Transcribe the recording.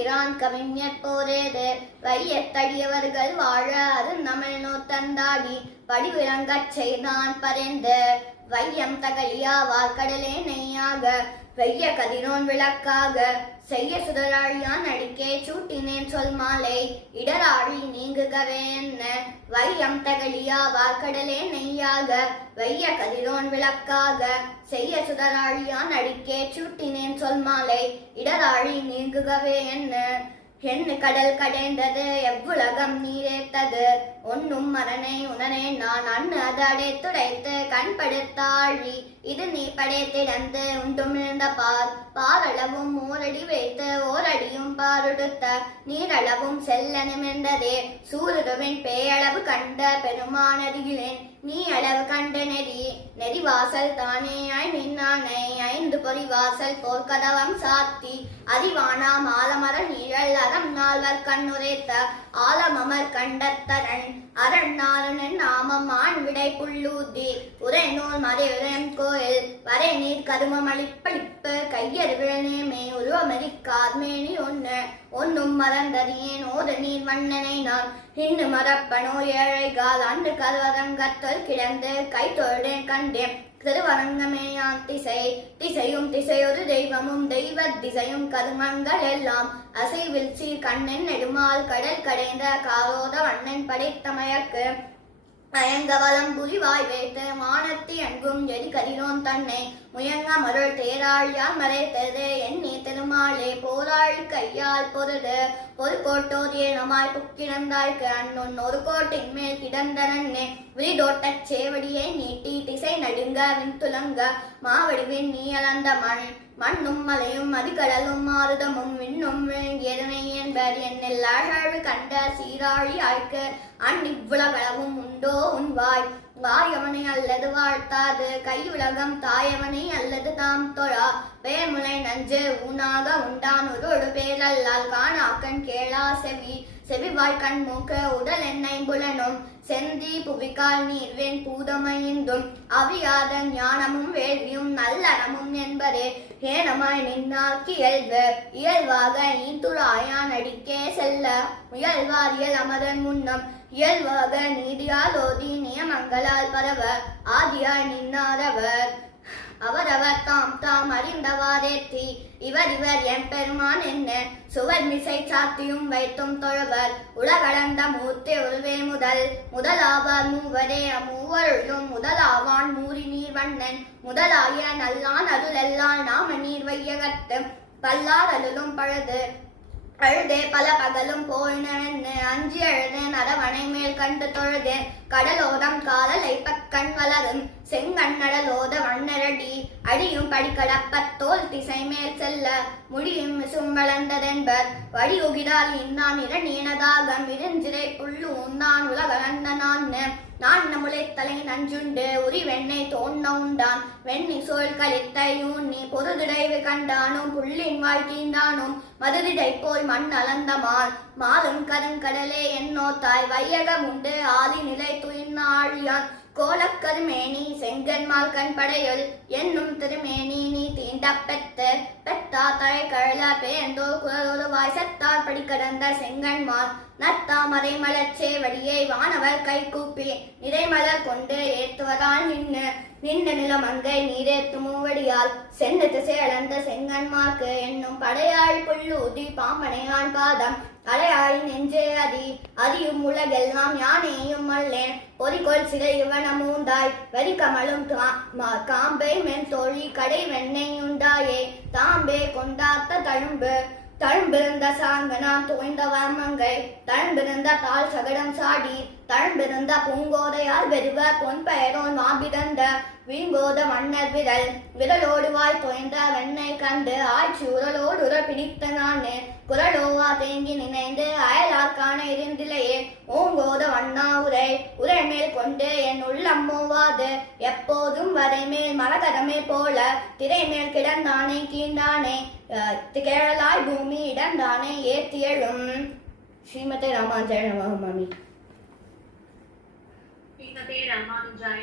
பிரான் கவிஞர் போரேது வையத்தடியவர்கள் வாழ அது தமிழ் நோத்தந்தாடி படிவிளங்கச் செய்தான் பறைந்து வையம் தகலியா வார்க்கடலே நெய்யாக வெய்ய கதிரோன் விளக்காக செய்ய சுடராழியான் அடிக்கே சூட்டினேன் சொல் மாலை இடராழி நீங்குகவே என்ன வையம் தகலியா வார்க்கடலே நெய்யாக வெய்ய கதிரோன் விளக்காக செய்ய சுடராழியான் அடிக்கே சூட்டினேன் சொல் மாலை இடராழி நீங்குகவே என்ன கடல் கடைந்தது எவ்வுலகம் நீரேத்தது ஒன்னும் மரணை உணரே நான் அண்ணு அதடை துடைத்து கண்படுத்தாழி இது நீ படைத்திடந்து உண்டுமிழ்ந்த பாரளவும் ஓரடி வைத்து ஓரடியும் பாருடுத்த நீரளவும் செல்ல நிமிர்ந்ததே சூருருவின் பேயளவு கண்ட பெருமானதிகளேன் நீ அளவு கண்ட நெறி வாசல் தானேயாய் நின்னானை ஐந்து பொறி வாசல் போர்க்கதவம் சாத்தி அதிவானா மாலமர நீழல் அறம் நால்வர் கண்ணுரைத்த ஆலமமர் கண்டத்தரன் அரண்நாரணன் நாமம் ஆண் விடை புள்ளூதி உரை நூல் மறையுரம் கோயில் வரை நீர் கருமம் அளிப்பளிப்பு கையர் விழநேமே உருவமதிக்காத்மேனி ஒன்னும் மறந்தறியேன் ஓத நீர் வண்ணனை நான் இன்னு மறப்பனோ ஏழைகால் அன்று கருவரங்கத்தல் கிடந்து கை தொழுடேன் கண்டேன் திருவரங்கமேயான் திசையும் திசையொரு தெய்வமும் தெய்வ திசையும் கருமங்கள் எல்லாம் அசைவில் சீர் கண்ணன் நெடுமால் கடல் கடைந்த காரோத வண்ணன் படைத்தமயக்கு அயங்கவலம் புரிவாய் வைத்து மானத்தி அன்பும் எரி கதிரோன் தன்னை முயங்க மருள் தேராழியால் மறைத்தது எண்ணி திருமாலே போராழி கையால் பொருது பொறுக்கோட்டோதியே நமாய் புக்கிடந்தாய்க்கு அண்ணுன் ஒரு கோட்டின் மேல் கிடந்தனே விரிதோட்டச் சேவடியை நீட்டி திசை நடுங்க விண்துலங்க மாவடிவின் நீ அளந்த மண்ணும் மலையும் அதிகடலும் மாறுதமும் விண்ணும் விழுங்கியதனை என்பர் என்னில் அழகு கண்ட சீராழி ஆய்க்கு அந்நிவ்வுலகளவும் உண்டோ உன் வாயவனை அல்லது வாழ்த்தாது கை உலகம் தாயவனை அல்லது தாம் தொழா பேர்முலை நஞ்சு ஊனாக உண்டான் ஒரு பேரல்லால் காணாக்கண் கேளா செவிவாய் கண் மூக்க உடல் எண்ணெய் புலனும் செந்தி புவிகால் நீர்வேன் பூதமையின்றும் அவியாத ஞானமும் வேள்வியும் நல்லறமும் என்பதே ஏனமாய் நின்னார்க்கு இயல்வாக ஈந்துராயான் அடிக்கே செல்ல முயல்வார் இயல் அமரன் முன்னம் இயல்வாக நீதியால் ஓதி நியமங்களால் பரவ ஆதியாய் நின்னாரவர் அவரவர் தாம் அறிந்தவாறேத்தி இவர் எம்பெருமான் என்ன சுவர் மிசை சாத்தியும் வைத்தும் தொழவர் உலகளந்த மூர்த்தி உருவே முதலாவார் மூவரே மூவருள்ளும் முதலாவான் மூரி நீர் வண்ணன் முதலாய நல்லான் அருளெல்லாம் நாம நீர் வையகத்து பல்லார் அருளும் அழுதே பல பகலும் போயினவென்னு அஞ்சி அழுதேன் அரவணை மேல் கண்டு தொழுதேன் கடலோதம் காதலை பக்கண் வளரும் செங்கண்ணடலோத வண்ணரடி அடியும் படிக்கடப்பத்தோல் திசை மேல் செல்ல முடியும் மிசும் வளர்ந்ததென்பர் வடி உகிதால் இன்னான் இரணியனதாகம் இருஞ்சிறை புல்லு உந்தான் உலகளந்த நான் முளைத்தலை நஞ்சுண்டு உரி வெண்ணெய் தோன்ன உண்டான் வெண்ணி சோல் கழித்த யூன்னி பொருதிடைவு கண்டானும் புள்ளின் வாய் தீண்டானும் மதுதிடை போய் மண் அளந்தமால் மாலும் கருங்கடலே என்னோத்தாய் வையகம் உண்டு ஆதி நிலை துயின்னாழியான் கோலக்கருமேனி செங்கன்மால் கண் படையுள் என்னும் திருமேனி நீ தீண்ட பெத்தா தழை கழல பேந்தோ குரலொரு வாய் செத்தால் படிக்கடந்த செங்கன்மால் நத்தாமரை மலர்ச்சே வடியை வானவர் கை கூப்பி நிறைமலர் கொண்டு ஏத்துவதால் நின்று நிலமங்கை நீரேத்து மூவடியால் சென்று திசை அளந்த செங்கன்மார்க்கு என்னும் படையாள் புல்லூதி பாம்பனையான் பாதம் அலையாழி நெஞ்சே அதியும் உலகெல்லாம் யானேயும் அல்லேன் பொறிகொள் சிறை இவனமூந்தாய் வரி கமலும் காம்பை மென் தோழி கடை வெண்ணெயுண்டாயே தாம்பே கொண்டாத்த தழும்பிருந்த சாங்கனாம் தோய்ந்த வாமங்கை தழும்பிருந்த தாள் சகடம் சாடி தழும்பிருந்த பூங்கோதையால் வெறுவ பொன் பெயரோன் வாபிதந்த வீங்கோத மன்னர் விரலோடு வாய் தோய்ந்த வெண்ணை கண்டு ஆட்சி உரலோடு உர பிடித்த நானே குரலோவா தேங்கி நினைந்து அயலாக்கான இருந்திலையே ஓங்கோத வண்ணா உரை மேல் கொண்டு என் உள்ளம்மோவாது எப்போதும் வரை மேல் மரகதமே போல திரை மேல் கிடந்தானே கீண்டானே கேரளாய் பூமி இடந்தானே ஏத்தியழும். ஸ்ரீமதே ராமானுஜாய நமः. ஸ்ரீமதே ராமானுஜாய